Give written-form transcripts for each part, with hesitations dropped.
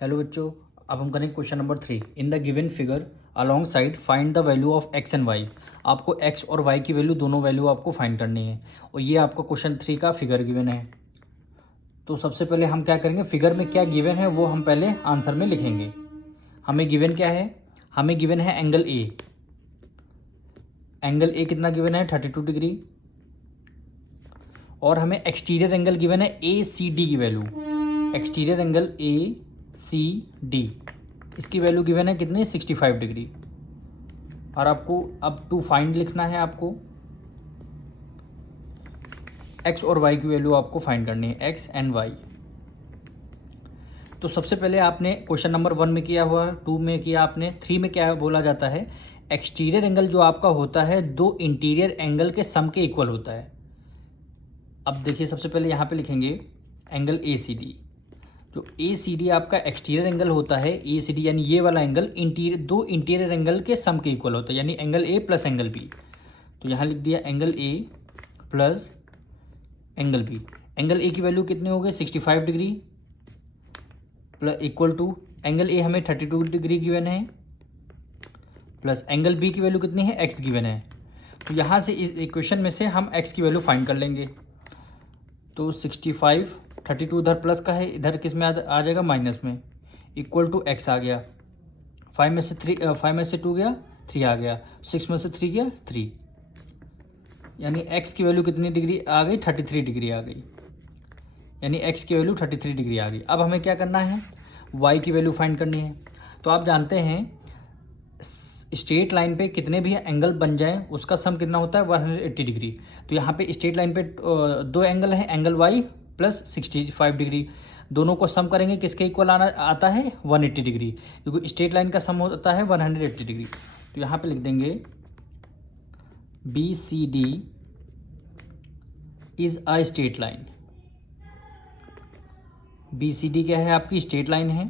Hello बच्चों, अब हम करेंगे question number 3। In the given figure alongside find the value of x and y. आपको x और वाई की वैल्यू, दोनों वैल्यू आपको फाइंड करनी है और ये आपका क्वेश्चन 3 का फिगर गिवन है। तो सबसे पहले हम क्या करेंगे, फिगर में क्या गिवन है वो हम पहले आंसर में लिखेंगे। हमें गिवन क्या है, हमें गिवन है एंगल ए। एंगल ए कितना गिवन है, 32 डिग्री। और हमें एक्सटीरियर एंगल गिवन है ए सी डी की वैल्यू। एक्सटीरियर एंगल ए सी डी, इसकी वैल्यू गिवन है कितनी, 65 डिग्री। और आपको अब टू फाइंड लिखना है, आपको एक्स और वाई की वैल्यू आपको फाइंड करनी है, एक्स एंड वाई। तो सबसे पहले आपने क्वेश्चन नंबर 1 में किया हुआ, 2 में किया आपने, 3 में क्या बोला जाता है, एक्सटीरियर एंगल जो आपका होता है दो इंटीरियर एंगल के सम के इक्वल होता है। अब देखिए, सबसे पहले यहाँ पे लिखेंगे एंगल ए सी डी। जो ए सी डी आपका एक्सटीरियर एंगल होता है, ए सी डी यानी ये वाला एंगल इंटीरियर, दो इंटीरियर एंगल के सम के इक्वल होता है, यानी angle a plus angle b. तो यहाँ लिख दिया angle a plus angle b. Angle a की वैल्यू कितनी हो गई, 65 degree, plus equal to angle a हमें 32 डिग्री गिवन है, प्लस एंगल बी की वैल्यू कितनी है, एक्स गिवन है। तो यहाँ से इस इक्वेशन में से हम एक्स की वैल्यू फाइंड कर लेंगे। तो 65, 32 उधर प्लस का है, इधर किस में आ जाएगा, माइनस में, इक्वल टू एक्स आ गया। 5 में से 2 गया, 3 आ गया, 6 में से 3 गया, 3। यानी एक्स की वैल्यू कितनी डिग्री आ गई, 33 डिग्री आ गई। यानी एक्स की वैल्यू 33 डिग्री आ गई। अब हमें क्या करना है, वाई की वैल्यू फाइंड करनी है। तो आप जानते हैं स्ट्रेट लाइन पे कितने भी एंगल बन जाएं उसका सम कितना होता है, 180 डिग्री। तो यहाँ पे स्ट्रेट लाइन पे दो एंगल है, एंगल वाई प्लस 65 डिग्री, दोनों को सम करेंगे किसके इक्वल आता है, 180 डिग्री, क्योंकि स्ट्रेट लाइन का सम होता है 180 डिग्री। तो यहाँ पे लिख देंगे b c d is a straight line. B c d क्या है, आपकी स्ट्रेट लाइन है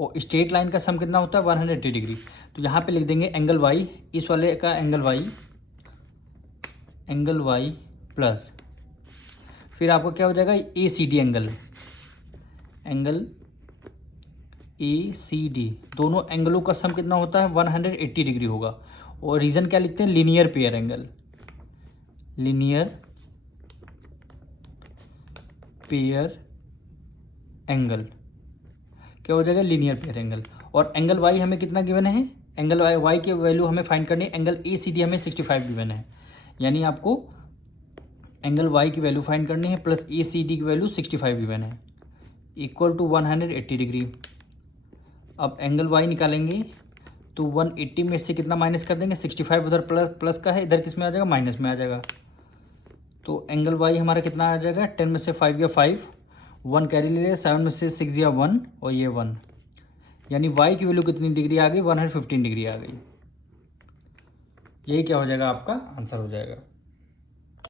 और स्ट्रेट लाइन का सम कितना होता है, 180 डिग्री। तो यहाँ पे लिख देंगे एंगल वाई, इस वाले का एंगल वाई प्लस, फिर आपको क्या हो जाएगा, A C D angle A C D, दोनों एंगलों का सम कितना होता है, 180 डिग्री होगा। और रीजन क्या लिखते हैं, लीनियर पेयर एंगल, क्या हो जाएगा, लीनियर पेयर एंगल। और एंगल वाई हमें कितना गिवन है, एंगल वाई की वैल्यू हमें फाइंड करनी है, एंगल ए सी डी हमें 65 गिवन है, यानी आपको एंगल वाई की वैल्यू फाइंड करनी है प्लस ए सी डी की वैल्यू 65 गिवन है, इक्वल टू 180 डिग्री। अब एंगल वाई निकालेंगे तो 180 में से कितना माइनस कर देंगे, 65 उधर प्लस का है, इधर किस में आ जाएगा, माइनस में आ जाएगा। तो एंगल वाई हमारा कितना आ जाएगा, 10 में से 5 या 5, 1 कैरी ले लिया, 7 में से 6 या 1 और ये 1, यानी वाई की वैल्यू कितनी डिग्री आ गई, 115 डिग्री आ गई। यही क्या हो जाएगा, आपका आंसर हो जाएगा।